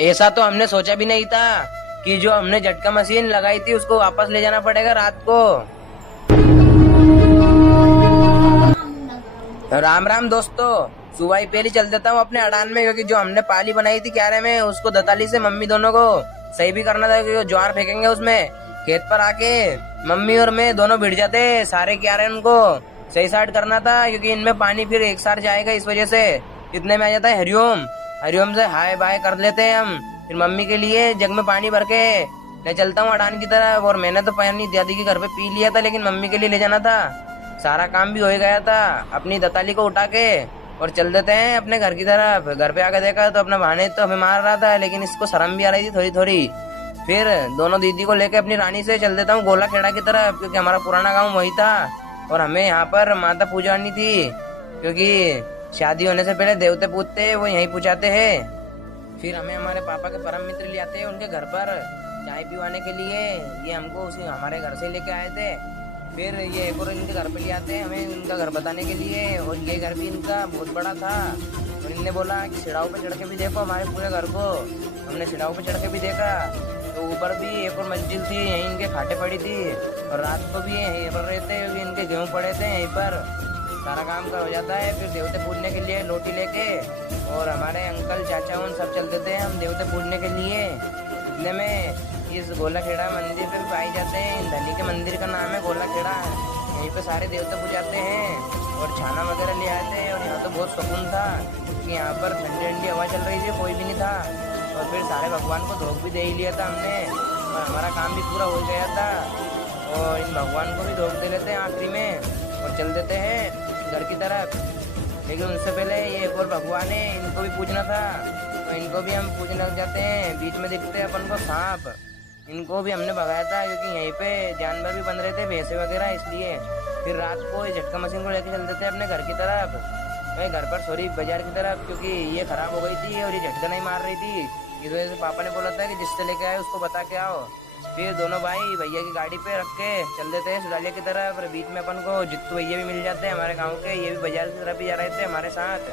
ऐसा तो हमने सोचा भी नहीं था कि जो हमने झटका मशीन लगाई थी उसको वापस ले जाना पड़ेगा रात को। राम राम दोस्तों, सुबह ही पहले चल देता हूँ अपने अड़ान में, क्योंकि जो हमने पाली बनाई थी क्यारे में उसको दताली से मम्मी दोनों को सही भी करना था, क्योंकि ज्वार फेंकेंगे उसमें खेत पर आके मम्मी और मैं दोनों भिड़ जाते सारे क्यारे, उनको सही साइड करना था, क्योंकि इनमें पानी फिर एक साथ जाएगा, इस वजह से इतने में आ जाता है हरिओम। हरिओम से हाय बाय कर लेते हैं हम, फिर मम्मी के लिए जग में पानी भर के ले चलता हूँ अड़ान की तरफ। और मैंने तो पानी दादी के घर पे पी लिया था, लेकिन मम्मी के लिए ले जाना था। सारा काम भी हो गया था, अपनी दताली को उठा के और चल देते हैं अपने घर की तरफ। घर पे आकर देखा तो अपना भाने तो हमें मार रहा था, लेकिन इसको शर्म भी आ रही थी थोड़ी थोड़ी। फिर दोनों दीदी को लेके अपनी रानी से चल देता हूँ गोला खेड़ा की तरफ, क्योंकि हमारा पुराना गाँव वही था और हमें यहाँ पर माता पूजानी थी, क्योंकि शादी होने से पहले देवते पूजते वो यहीं पूछाते हैं। फिर हमें हमारे पापा के परम मित्र ले आते हैं उनके घर पर चाय पिवाने के लिए। ये हमको उसी हमारे घर से लेके आए थे। फिर ये एक और इनके घर पे ले आते हैं हमें इनका घर बताने के लिए, और ये घर भी इनका बहुत बड़ा था। और इनने बोला कि सिड़ाव पे चढ़ के भी देखो हमारे पूरे घर को। हमने सिड़ाव पे चढ़ के भी देखा तो ऊपर भी एक और मंजिल थी, यहीं इनके खाटे पड़ी थी, और रात को भी यहीं पर रहते क्योंकि इनके गेहूँ पड़े थे यहीं पर। सारा काम कर हो जाता है। फिर देवते पूजने के लिए लोटी लेके और हमारे अंकल चाचा उन सब चल देते हैं हम देवते पूजने के लिए। इतने में इस गोला खेड़ा मंदिर पे भी पाई जाते हैं, धनी के मंदिर का नाम है गोला खेड़ा। यहीं पे सारे देवते पूजाते हैं और छाना वगैरह ले आते हैं। और यहाँ तो बहुत सुकून था, क्योंकि यहाँ पर ठंडी ठंडी हवा चल रही थी, कोई भी नहीं था। और फिर सारे भगवान को धोख भी दे ही लिया था हमने, और हमारा काम भी पूरा हो गया था। और इन भगवान को भी धोख दे लेते हैं आखिरी में और चल देते हैं घर की तरफ। लेकिन उससे पहले ये एक और भगवान है, इनको भी पूजना था, तो इनको भी हम पूजने लग जाते हैं। बीच में दिखते हैं अपन को सांप, इनको भी हमने भगाया था, क्योंकि यहीं पे जानवर भी बन रहे थे भैंसे वगैरह, इसलिए। फिर रात को ये झटका मशीन को लेकर चल देते हैं अपने घर की तरफ, घर पर सॉरी बाजार की तरफ, क्योंकि ये खराब हो गई थी और ये झटका नहीं मार रही थी। इस वजह से पापा ने बोला था कि जिससे लेके आए उसको बता के आओ। फिर दोनों भाई भैया की गाड़ी पे रख के चल देते हैं सुडालिया की तरफ। और बीच में अपन को जित्तू भैया भी मिल जाते हैं हमारे गाँव के, ये भी बाजार की तरफ ही जा रहे थे हमारे साथ।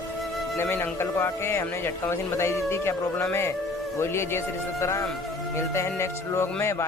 इतने में इन अंकल को आके हमने झटका मशीन बताई दी थी क्या प्रॉब्लम है। बोलिए जय श्री सीताराम, मिलते हैं नेक्स्ट व्लॉग में। बाय।